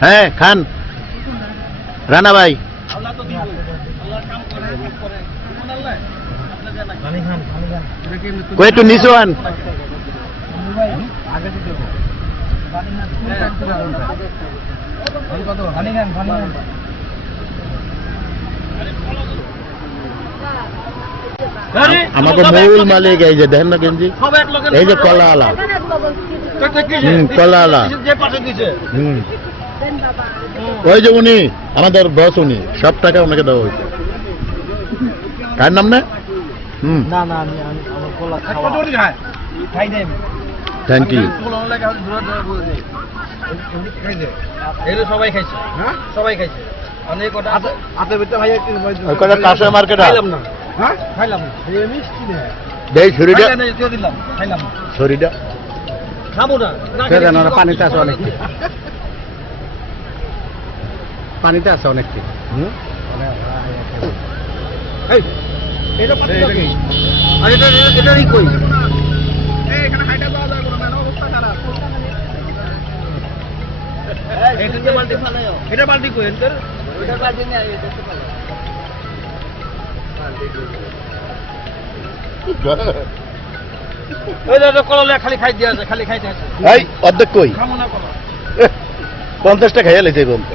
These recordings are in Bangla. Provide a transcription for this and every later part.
হ্যাঁ খান। রানা ভাই। একটু নিচু আন। আমাকে মূল মালিক এই যে দেখেন না গেঞ্জি? এই যে কলা আলা কলা আলা হুম। ওই যে উনি আমাদের বস উনি সব টাকা ওনাকে দেওয়া হয়েছে। কার নাম না? হুম। না না আমি। থ্যাংক ইউ সবাই খাইছে। সবাই খাইছে। অনেক কটা হাতে ভিতরে ভাই একটু কটা কাঁচা মার্কেট খাইলাম না। হ্যাঁ? খাইলাম না। এই মিষ্টি না দেই ছুরিটা। খাইলাম না, দিয়ে দিলাম। খাইলাম ছুরিটা। খাব না। না খেয়ে দেন, খেলে ওরা কি পানিতে আছে অনেক। পানিতে আছে অনেক হুম? এই, এটা পানি লাগে। আর এটা এটা- এটারই কই? এটা কই এটার খালি খাই দিয়া আছে খালি খাইতে আছে। এই অর্ধেক কই? পঞ্চাশটা খাইয়া বলতে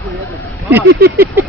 哈哈哈哈哈